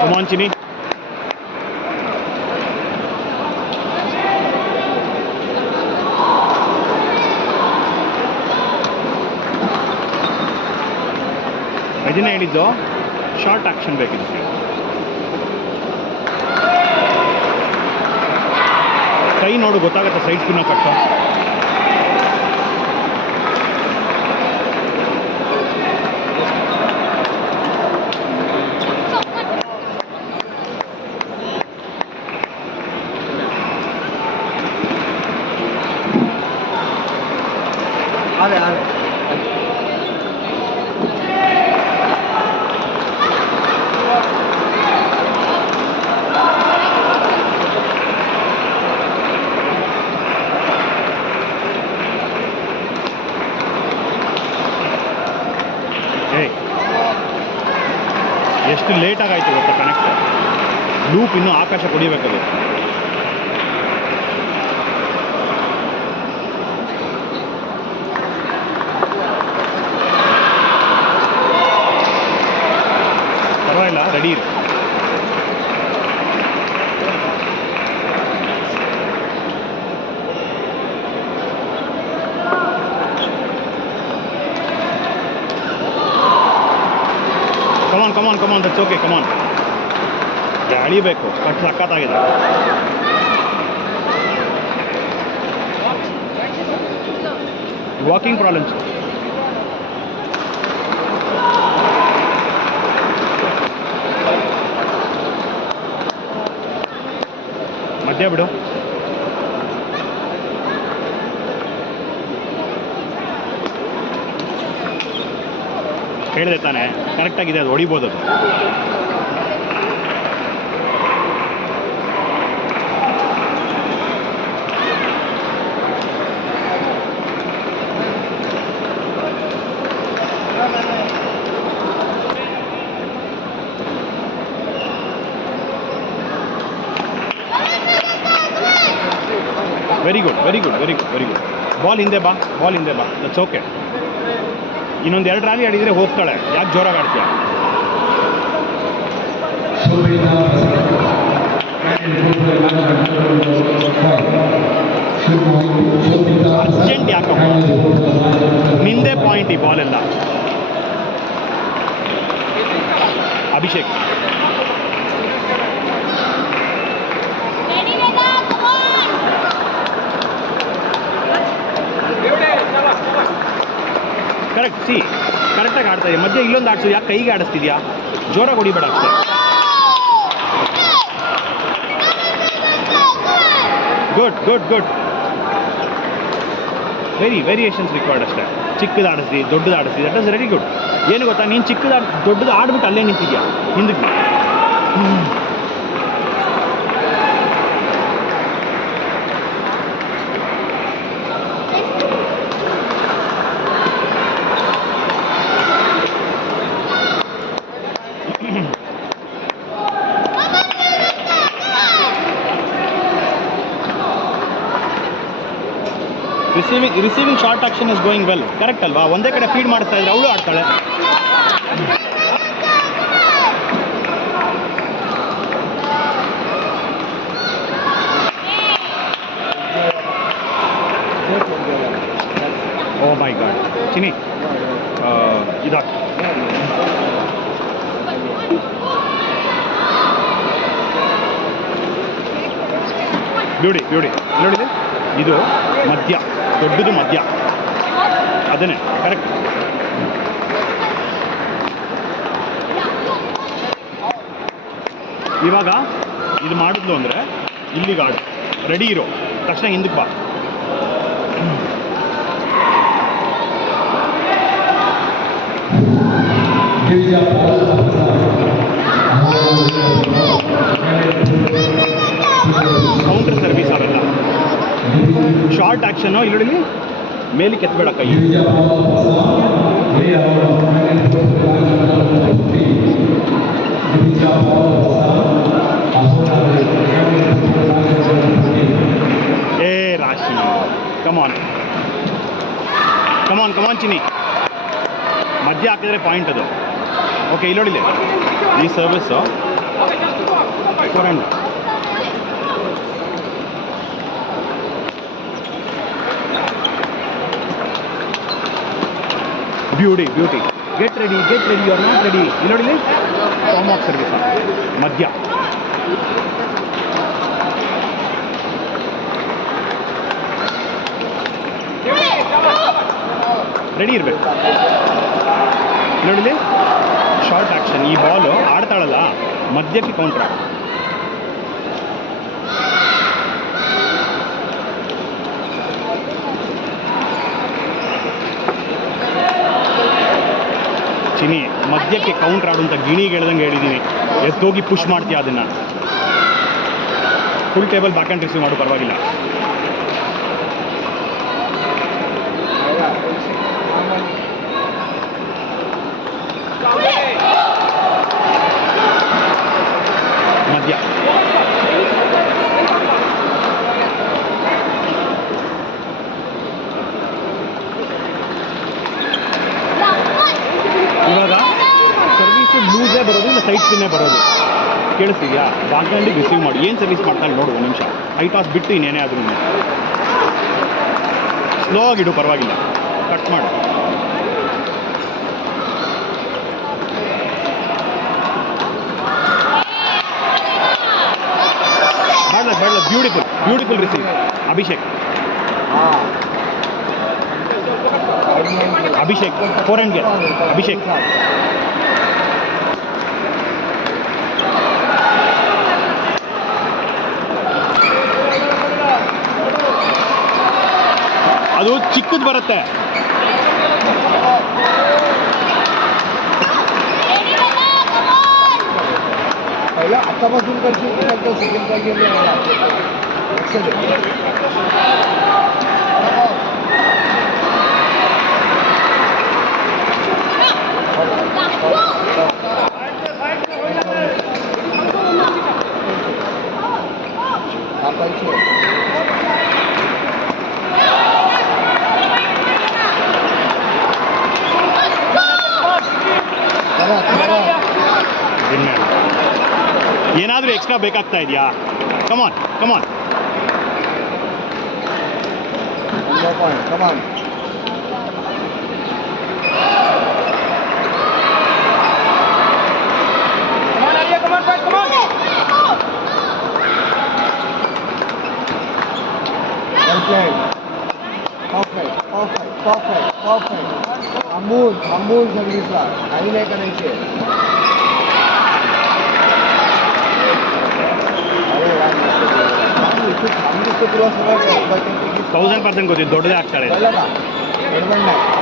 Come on, Chini. ಇದನ್ನೇ ಹೇಳಿದ್ದು short action ಬೇಕಿದೆ. ಕೈ ನೋಡು ಗೊತ್ತಾಗುತ್ತೆ ಸೈಡ್ ಸ್ಪಿನ್ನ ಕಟ್ಟು. ಎಷ್ಟು ಲೇಟಾಗಿ ಆಯಿತು ಗೊತ್ತಾ ಕನೆಕ್ಟ್. ಲೂಪ್ ಇನ್ನೂ ಆಕಾಶ ಕುಡಿಬೇಕದು. ಪರವಾಗಿಲ್ಲ, ರೆಡಿ ಇರು. ಕಮಾನ್ ದಟ್ಸ್ ಓಕೆ. ಕಮಾನ್, ಎಳಿಬೇಕು. ಕಟ್ ಸಕ್ಕತ್ತಾಗಿದೆ. Walking problems. ಮಧ್ಯ ಬಿಡು. ಹೇಳಿದೆ ತಾನೆ, ಕರೆಕ್ಟಾಗಿದೆ, ಅದು ಹೊಡಿಬೋದು. ಅದು ವೆರಿ ಗುಡ್. ಬಾಲ್ ಹಿಂದೆ ಬಾ. That's okay. ಇನ್ನೊಂದು 2 ರಾಲಿ ಆಡಿದರೆ ಹೋಗ್ತಾಳೆ. ಯಾಕೆ ಜೋರಾಗಿ ಆಡ್ತೀಯ? ಅರ್ಜೆಂಟ್ ಯಾಕಪ್ಪ? ನಿಂದೆ ಪಾಯಿಂಟ್ ಈ ಬಾಲೆಲ್ಲ. ಅಭಿಷೇಕ್ ಕರೆಕ್ಟ್. ಕರೆಕ್ಟಾಗಿ ಆಡ್ತಾ ಇದೆ. ಮಧ್ಯೆ ಇಲ್ಲೊಂದು ಆಡಿಸು. ಯಾಕೆ ಕೈಗೆ ಆಡಿಸ್ತಿದ್ಯಾ? ಜೋರಾಗಿ ಹೊಡಿಬೇಡ ಅಷ್ಟೇ. ಗುಡ್. ವೇರಿಯೇಷನ್ಸ್ ರಿಕ್ವೈರ್ಡ್ ಅಷ್ಟೇ. ಚಿಕ್ಕದು ಆಡಿಸ್ದಿ, ದೊಡ್ಡದು ಆಡಿಸ್ದಿ, ದಟ್ ಇಸ್ ವೆರಿ ಗುಡ್. ಏನು ಗೊತ್ತಾ, ನೀನು ದೊಡ್ಡದು ಆಡ್ಬಿಟ್ಟು ಅಲ್ಲೇ ನಿಂತಿದ್ಯಾ ಹಿಂದಕ್ಕೆ. Receiving short action is going well. Correct ಅಲ್ವಾ? ಒಂದೇ ಕಡೆ ಫೀಡ್ ಮಾಡಿಸ್ತಾ ಇದ್ರೆ ಅವಳು ಆಡ್ತಾಳೆ. ಓ ಮೈ ಗಾಡ್. ಚಿನಿ ಇದಾಕ. ಬ್ಯೂಟಿ ನೋಡಿದೆ. ಇದು ಮಧ್ಯ, ದೊಡ್ಡದು ಮಧ್ಯ. ಅದನ್ನೇ ಕರೆಕ್ಟ್. ಇವಾಗ ಇದು ಮಾಡಿದ್ಲು ಅಂದರೆ ಇಲ್ಲಿಗೆ ಆಡು. ರೆಡಿ ಇರೋ ತಕ್ಷಣ ಹಿಂದಕ್ಕೆ ಬಾ. ಕೌಂಟರ್ ಸರ್ವಿಸ್ ಅವೆಲ್ಲ. ಶಾರ್ಟ್ ಆ್ಯಕ್ಷನ್ನು ಇಲ್ಲಿ ಮೇಲಕ್ಕೆ ಎತ್ತಬೇಡ ಕೈ. ರಾಶಿ ಕಮಾನ್ ಚಿನಿ. ಮಧ್ಯ ಹಾಕಿದ್ರೆ ಪಾಯಿಂಟ್ ಅದು. ಓಕೆ, ಇಲ್ಲಿ ನೋಡಿಲ್ಲ ಈ service for beauty beauty get ready you are not ready ಇಲ್ಲಿ ನೋಡಿಲಿ ಫಾರ್ಮ್ ಆಫ್ ಸರ್ವಿಸ್ ಮಧ್ಯ ರೆಡಿ ಇರಬೇಕು ನೋಡಿಲಿ ಶಾರ್ಟ್ ಆ್ಯಕ್ಷನ್ ಈ ಬಾಲು ಆಡ್ತಾಳಲ್ಲ ಮಧ್ಯಕ್ಕೆ ಕೌಂಟ್ರ್ ಚಿನಿ ಮಧ್ಯಕ್ಕೆ ಕೌಂಟ್ರ್ ಆಡುವಂಥ ಗಿಣಿಗೆ ಹೇಳ್ದಂಗೆ ಹೇಳಿದ್ದೀನಿ ಎತ್ತೋಗಿ ಪುಷ್ ಮಾಡ್ತೀಯ ಅದನ್ನು full table back and receive ಮಾಡು ಪರವಾಗಿಲ್ಲ ಮಧ್ಯ ಇವಾಗ ಸರ್ವೀಸು ಲೂಸೇ ಬರೋದು ಇಲ್ಲ ಸೈಡ್ ಸ್ಪಿನ್ನೇ ಬರೋದು ಕೇಳಿಸ್ತೀಯಾ ಬ್ಯಾಕ್ ಹ್ಯಾಂಡಿಗೆ ರಿಸೀವ್ ಮಾಡಿ ಏನು ಸರ್ವಿಸ್ ಮಾಡ್ತಾನೆ ನೋಡು ಒಂದು ನಿಮಿಷ ಹೈ ಟಾಸ್ ಬಿಟ್ಟು ಇನ್ನೇನೇ ಆದ್ರೂ ಸ್ಲೋ ಆಗಿಡು ಪರವಾಗಿಲ್ಲ ಕಟ್ ಮಾಡು ಬೇಡ beautiful receive Abhishek four hand ಗೆ ಅಭಿಷೇಕ್ ಅದು ಚಿಕ್ಕದು ಬರುತ್ತೆ पहिला आतापासून करशील की नंतर सेकंड काय गेले ಏನಾದರೂ ಎಕ್ಸ್ಟ್ರಾ ಬೇಕಾಗ್ತಾ ಇದೆಯಾ ಕಮಾನ್ थांबून सर्विसला काही नाही करायचे तुला सगळं 1000% ಗೊತ್ತಿದ್ದು ದೊಡ್ಡದೇ ಆಗ್ತಾಳೆ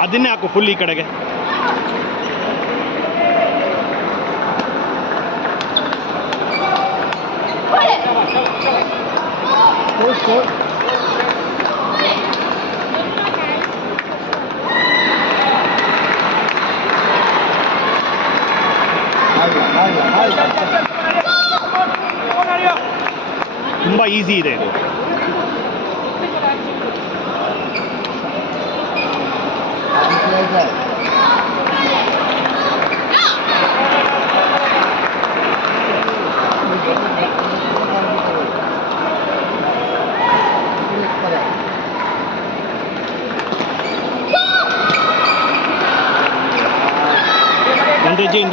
ಅದನ್ನೇ ಹಾಕು ಫುಲ್ ಈ ಕಡೆಗೆ ತುಂಬ ಈಸಿ ಇದೆ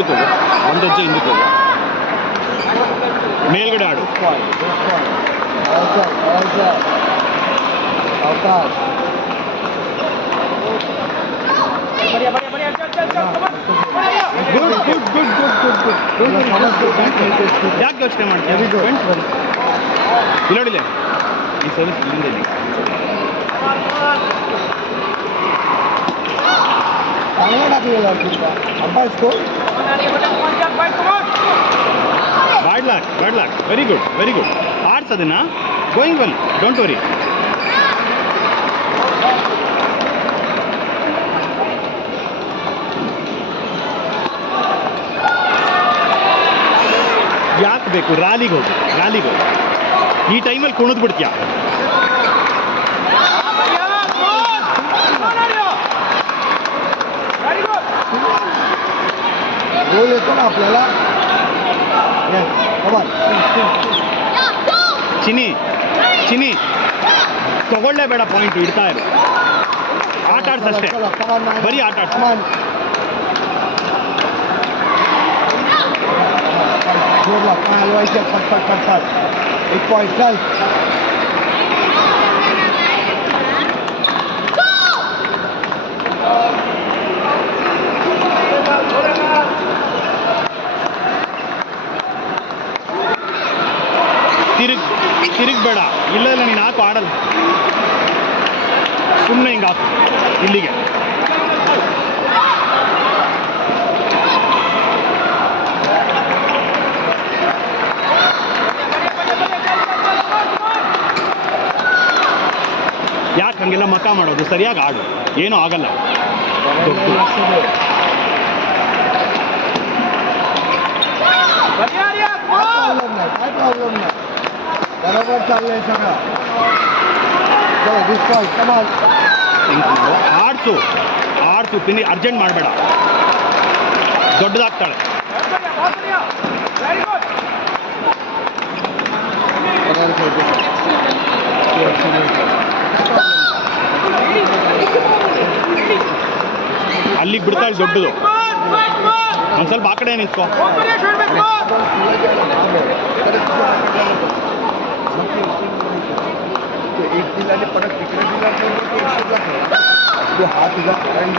ಇದು ಒಂದು ಹೆಜ್ಜೆ ಹಿಂದಕ್ಕೆ ಹೋಗು ಮೇಲ್ಗಡೆ ಆಡು ಯಾಕೆ ಯೋಚನೆ ಮಾಡ್ತೀವಿ ಇಲ್ಲಿ ನೋಡಿಲ್ಲ ಈ ಸರ್ವಿಸ್ ಇಲ್ಲಿಂದ ಇಲ್ಲಿ चांगला टाकलेला अब्बास को bad luck very good odds ಅದನ್ನ ಗೋಯಿಂಗ್ ವೆಲ್ ಡೋಂಟ್ ವರಿ ಯಾಕೆ ಬೇಕು ರ್ಯಾಲಿಗೆ ಹೋಗು ಈ ಟೈಮಲ್ಲಿ ಕುಣಿದ್ಬಿಡ್ತೀಯ गोल येतो ना आपल्याला ಕಮಾನ್ ಚಿನಿ ಚಿನಿ ತಗೊಳ್ಳೇಬೇಡ ಪಾಯಿಂಟ್ ಇಡ್ತಾ ಇರು ಆಟ ಆಡ್ಸಷ್ಟೇ ಬರೀ ಆಟ ಆಡ್ಸ ಕಮಾನ್ जोर ला पाय हलवायचे फट फट फट फट 1 पॉइंट चल ತಿರುಗಬೇಡ ಇಲ್ಲ ಇಲ್ಲ ನೀನು ಹಾಕು ಆಡಲ್ಲ ಸುಮ್ಮನೆ ಹಿಂಗೆ ಹಾಕು ಇಲ್ಲಿಗೆ ಯಾಕೆ ಹಂಗೆಲ್ಲ ಮಕ್ಕ ಮಾಡೋದು ಸರಿಯಾಗಿ ಆಡು ಏನೂ ಆಗಲ್ಲ काय प्रॉब्लेम नाही बरोबर चाललंय सगळं चलो दिस पॉइंट कमाल ಆಡ್ಸು ಆಡ್ಸು ಪಿನಿ ಅರ್ಜೆಂಟ್ ಮಾಡಬೇಡ ದೊಡ್ಡದಾಗ್ತಾಳೆ ಅಲ್ಲಿಗೆ ಬಿಡ್ತಾಳೆ ದೊಡ್ಡದು ಒಂದು ಸ್ವಲ್ಪ ಆ ಕಡೆ ನಿಂತ್ಕೋ एक दिलाने परत तिकडे दिला तो हा तुझा करंट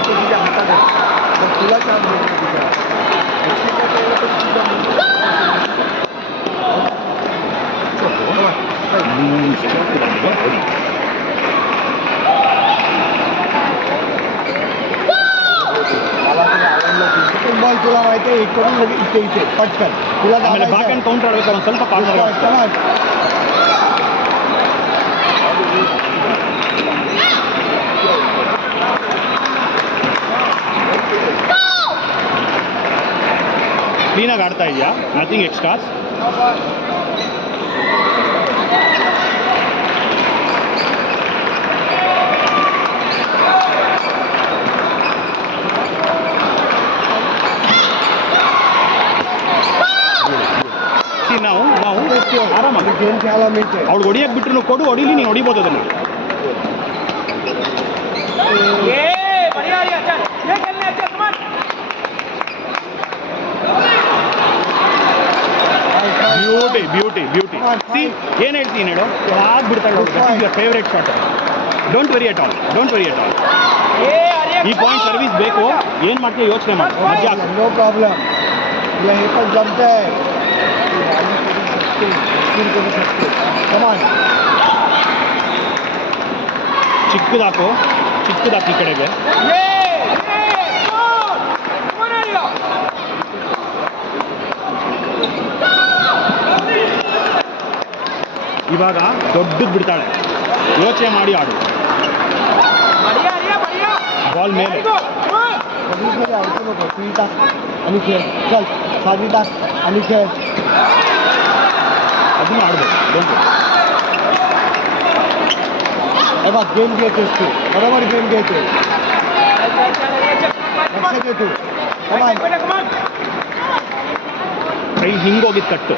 तुझ्या हातात आहे तुला चान्स बॉल तुला माहिती आहे एक करून लगे इथे इथे पटकन तुला ಆಮೇಲೆ ಬ್ಯಾಕ್ ಹ್ಯಾಂಡ್ ಕೌಂಟರ್ ಆಡಬೇಕು ಒಂದು ಸ್ವಲ್ಪ ಕಾಲ್ ಕ್ಲೀನಾಗಿ ಆಡ್ತಾ ಇದೆಯಾ ನಥಿಂಗ್ ಎಕ್ಸ್ಟ್ರಾಸ್ ನಾವು ಆರಾಮಾಗಿ ಗೇಮ್ खेळायला मिळते ಅವ್ಳು ಹೊಡಿಯಕ್ಕೆ ಬಿಟ್ಟರು ಕೊಡು ಹೊಡಿಲಿ ನೀನು ಹೊಡಿಬೋದು ಅದನ್ನು ಬ್ಯೂಟಿ ಬ್ಯೂಟಿ ಬ್ಯೂಟಿ ಸಿ ಏನು ಹೇಳ್ತೀನಿ ಹೇಳು ಯಾಕೆ ಬಿಡ್ತಾಳೆ favourite shot don't worry at all don't worry at all ಈ ಪಾಯಿಂಟ್ ಸರ್ವಿಸ್ ಬೇಕು ಏನು ಮಾಡ್ತೀವಿ ಯೋಚನೆ ಮಾಡಿ ಮಜಾ नो प्रॉब्लेम तुला हे पण जमतंय करू शकते कमान ಚಿಕ್ಕದಾಕು ಈ ಕಡೆಗೆ ಇವಾಗ ದೊಡ್ಡದು ಬಿಡ್ತಾಳೆ ಯೋಚನೆ ಮಾಡಿ ಆಡು ಬಾಲ್ ಮೇಲೆ कधीमध्ये ऐकू नको 3 तास आणि खेळ चल 7 तास आणि खेळ ಅದನ್ನು ಆಡ್ಬೋದು ಡೋಂಟ್ हे बघ गेम घेतोस तू बरोबर गेम घेतो लक्ष दे तू कमान ಕೈ ಹಿಂಗೋಗಿದ್ದು ಕಟ್ಟು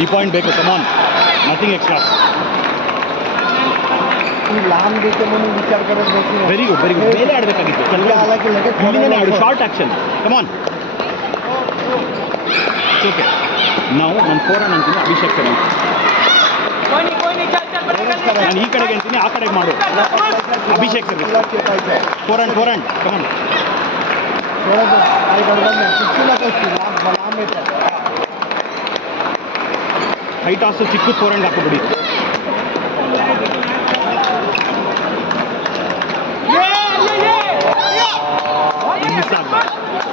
ಈ ಪಾಯಿಂಟ್ ಬೇಕು ಕಮಾನ್ ನಥಿಂಗ್ ಎಕ್ಸ್ಟ್ರಾ तू लांब देते म्हणून विचार करत बसू ವೆರಿ ಗುಡ್ ಮೇಲೆ ಆಡಬೇಕಾಗಿತ್ತು तुला आला की लगेच ಇಲ್ಲಿಂದನೇ ಆಡು ಶಾರ್ಟ್ ಆ್ಯಕ್ಷನ್ ಕಮಾನ್ ಓಕೆ ನಾವು ನನ್ನ ಫೋರನ್ ಅಂತೀನಿ ಅಭಿಷೇಕ್ ಸರ್ ನಾನು ಈ ಕಡೆಗೆ ಅಂತೀನಿ ಆ ಕಡೆಗೆ ಮಾಡು ಅಭಿಷೇಕ್ ಸರ್ तुला चिपायचं ಫೋರನ್ ಕಮಾನ್ थोडं काही गडबड नाही चिठ्ठी नकोस तू लांब येतं ಹೈ ಟಾಸು ಚಿಕ್ಕ ಫೋರನ್ಗೆ ಹಾಕೋಬಿಡಿ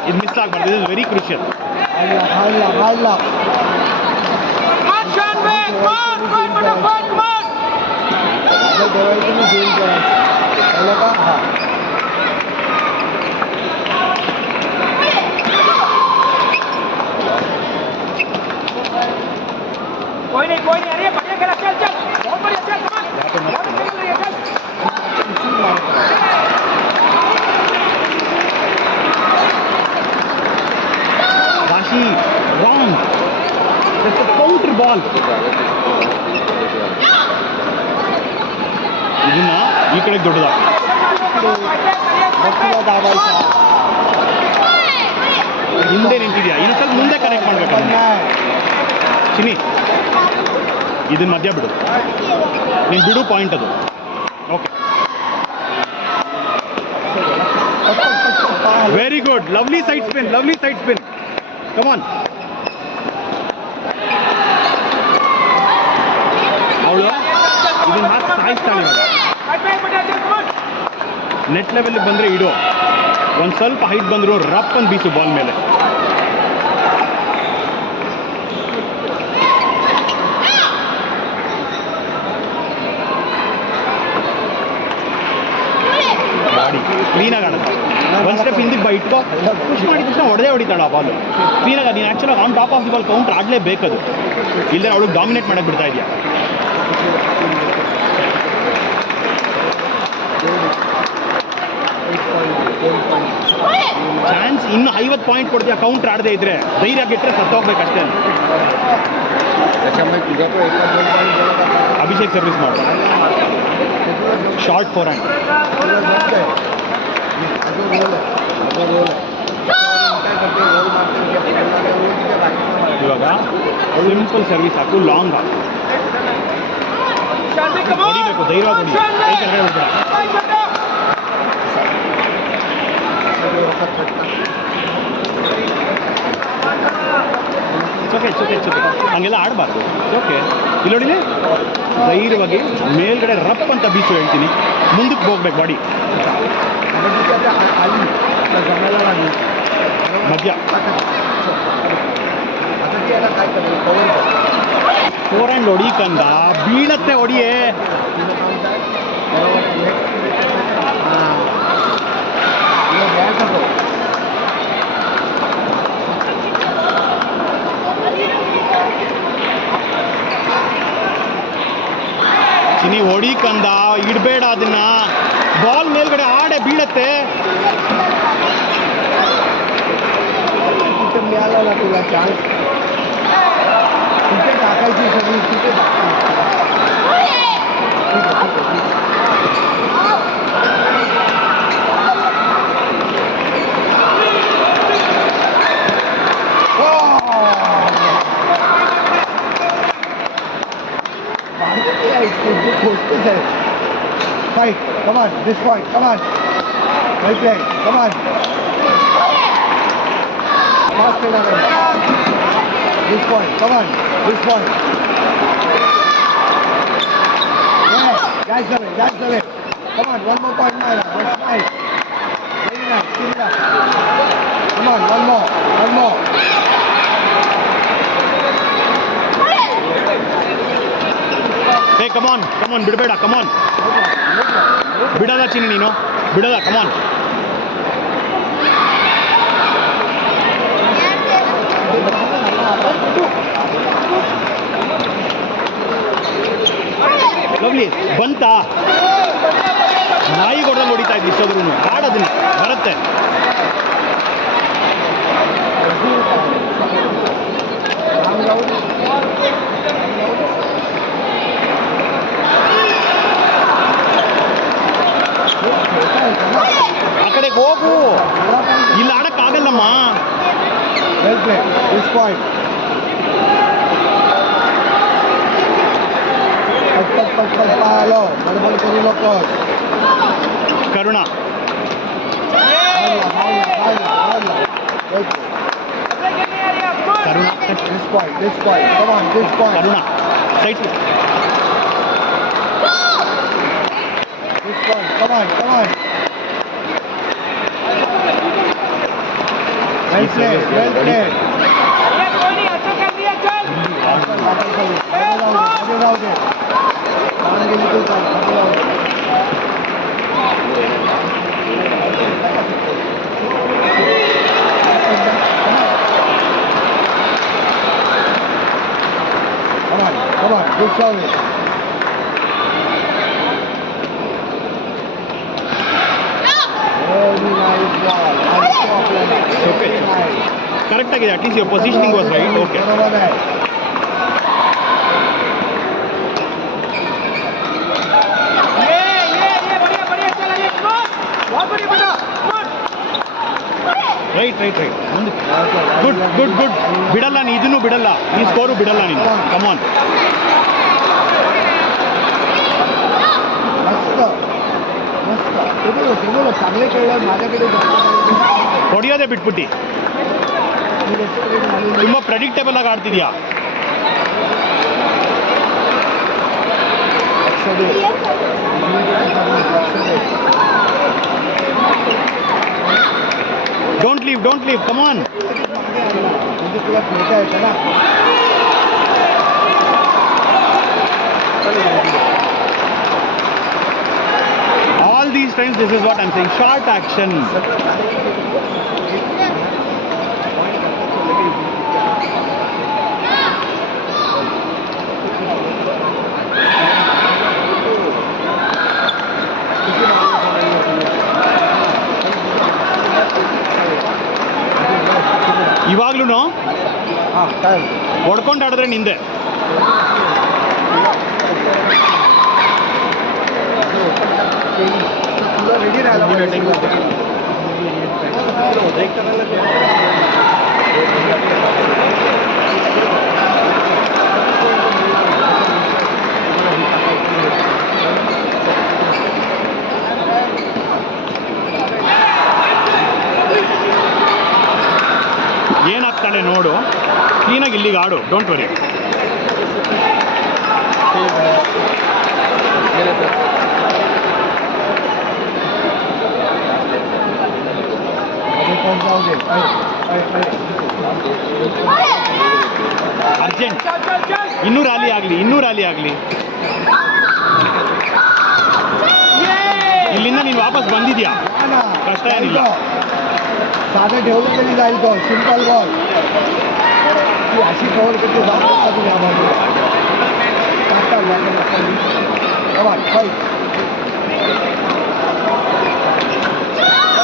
ಇದು ಮಿಸ್ ಆಗಬಾರ್ದು ಇದು ವೆರಿ ಕ್ರೂಷಿಯಲ್ हाडला ठेवायचं मी गेम करायचं कळलं का हा कोई नहीं अरे बढ़िया खेला चल चल बहुत बढ़िया चल कमान बहुत अच्छा खेल रही है चल Vashi, wrong. That's a counter ball. ಇದನ್ನ ಈ ಕಡೆ ದೊಡ್ಡದ ಹಿಂದೆ ನಿಂತಿದ್ಯಾ ಇನ್ನು ಸ್ವಲ್ಪ ಮುಂದೆ ಕನೆಕ್ಟ್ ಮಾಡ್ಬೇಕು ಚಿನಿ ಇದನ್ನ ಮಧ್ಯ ಬಿಡು ನೀನು ಬಿಡು ಪಾಯಿಂಟ್ ಅದು okay very good lovely side spin come on ಅವಳು ಇದನ್ನ ಹಾಕಿ ಸಾಯಿಸ್ತಾಳೆ ಇವಾಗ ನೆಟ್ ಲೆವೆಲ್ಗೆ ಬಂದರೆ ಇಡು ಒಂದು ಸ್ವಲ್ಪ ಹೈಟ್ ಬಂದರೂ ರಪ್ ಅಂತ ಬೀಸು ಬಾಲ್ ಮೇಲೆ ಬಾಡಿ ಕ್ಲೀನಾಗಿ ಆಡುತ್ತೆ ಒಂದು ಸ್ಟೆಪ್ ಹಿಂದಿಗೆ ಬಾ ಇಟ್ಕೋ ಪುಷ್ ಮಾಡಿದ ತಕ್ಷಣ ಹೊಡಿತಾಳ ಆ ಬಾಲು ಕ್ಲೀನಾಗಿ ನೀನು ಆ್ಯಕ್ಚುಲಾಗಿ on top of the ball counter ಆಡಲೇಬೇಕದು ಇಲ್ಲದೆ ಅವಳು ಡಾಮಿನೇಟ್ ಮಾಡೋಕ್ಕೆ ಬಿಡ್ತಾ ಇದೆಯಾ ಚಾನ್ಸ್ ಇನ್ನು 50 ಪಾಯಿಂಟ್ ಕೊಡ್ತೀಯ ಕೌಂಟ್ರ್ ಆಡದೇ ಇದ್ರೆ ಧೈರ್ಯ ಗೆಟ್ಟರೆ ಸತ್ತೋಗ್ಬೇಕಷ್ಟೇ ಅಭಿಷೇಕ್ ಸರ್ವಿಸ್ ಮಾಡು ಶಾರ್ಟ್ ಫೋರ್ ಹ್ಯಾಂಡ್ ಇವಾಗ ಸಿಂಪಲ್ ಸರ್ವಿಸ್ ಹಾಕು ಲಾಂಗ್ ಹಾಕು ಹೊಡಿಬೇಕು ಧೈರ್ಯ ಹೊಡಿ ಕೈ ಕೆಳಗಡೆ ಹೊಡ್ಬೇಡ ಚೊಕೆ ಹಂಗೆಲ್ಲ ಆಡಬಾರ್ದು ಓಕೆ ಇಲ್ಲಿ ನೋಡಿಲಿ ಧೈರ್ಯವಾಗಿ ಮೇಲ್ಗಡೆ ರಪ್ ಅಂತ ಬೀಸು ಹೇಳ್ತೀನಿ ಮುಂದಕ್ಕೆ ಹೋಗ್ಬೇಕು ಬಾಡಿ ಮಧ್ಯ ಫೋರ್ ಹ್ಯಾಂಡ್ ಹೊಡಿಕಂದ ಬೀಳತ್ತೆ ಹೊಡಿಯೇ ಚಿನಿ ಹೊಡಿಕಂದ ಇಡಬೇಡ ಅದನ್ನ ಬಾಲ್ ಮೇಲ್ಗಡೆ ಆಡೆ ಬೀಳತ್ತೆ मिळाला तुला चान्स तिथे टाकायची सगळी तिथे Fight, come on, this point, come on. Well played, come on. Fast enough. This point, come on, this point. Yeah, that's the way. Come on, one more point, Myra. That's nice. Very nice, keep it up. Come on, one more. Hey, come on, ಬಿಡಬೇಡ, come on. ಬಿಡಲ್ಲ ಚಿನಿ ನೀನು, ಬಿಡಲ್ಲ, come on. Lovely ಬಂತ ನಾಯಿ ಹೊಡೆದಂಗೆ ಹೊಡಿತಾ ಇದ್ವಿ ಇಷ್ಟೊಂದ್ರೂ ಆಡೋದನ್ನ ಬರುತ್ತೆ ಆ ಕಡೆಗೆ ಹೋಗು ಇಲ್ಲಿ ಆಡಕ್ಕಾಗಲ್ಲಮ್ಮ Well played, this point. Palo, barbal karo loko. Karuna. Hala. Karuna. This point. Come on, this point. Karuna. Side. This point. Come on. Well played. Come on. Come on, good service. Very nice ball. Okay. Very nice. Correct ಆಗಿದೆ, at least your positioning was right. Okay, Over there. ये बढ़िया बढ़िया चला ये क्रॉस बहुत बढ़िया बेटा good right right right. ಮುಂದೆ ಗುಡ್ ಗುಡ್ ಗುಡ್. ಬಿಡಲ್ಲ ನೀ, ಇದನ್ನು ಬಿಡಲ್ಲ, ಈ ಸ್ಕೋರು ಬಿಡಲ್ಲ ನೀನು. ಕಮಾನ್. मस्त मस्त. तुम्ही चांगले खेळलं, माझ्याकडे ಹೊಡೆಯೋದೇ ಬಿಟ್ಬಿಟ್ಟು ತುಂಬ ಪ್ರೆಡಿಕ್ಟೇಬಲ್ ಆಗಿ ಆಡ್ತಿದ್ಯಾ. ಡೋಂಟ್ ಲೀವ್ ಕಮಾನ್. तुला खेळता येतं ना. All these times this is what I'm saying, short action. ಇವಾಗ್ಲೂ हां काय ಹೊಡ್ಕೊಂಡು ಆಡಿದ್ರೆ ನಿಂದೆ. तुला रेडी राहायला ಏನಾಗ್ತಾಳೆ ನೋಡು, ಕ್ಲೀನಾಗಿ ಇಲ್ಲಿಗೆ ಆಡು, ಡೋಂಟ್ ವರಿ. ಅರ್ಜೆಂಟ್, चल चल चल ಇನ್ನೂ ರ್ಯಾಲಿ ಆಗಲಿ. ये ಇಲ್ಲಿಂದ ನೀನು ವಾಪಸ್ ಬಂದಿದ್ಯಾ, ಕಷ್ಟ ಏನಿಲ್ಲ. साधं ठेवलं तरी जाईल तो सिंपल बॉल. ती अशी कव्हर करते जातो तुझ्या बाजूला. टाका, टाका, टाका.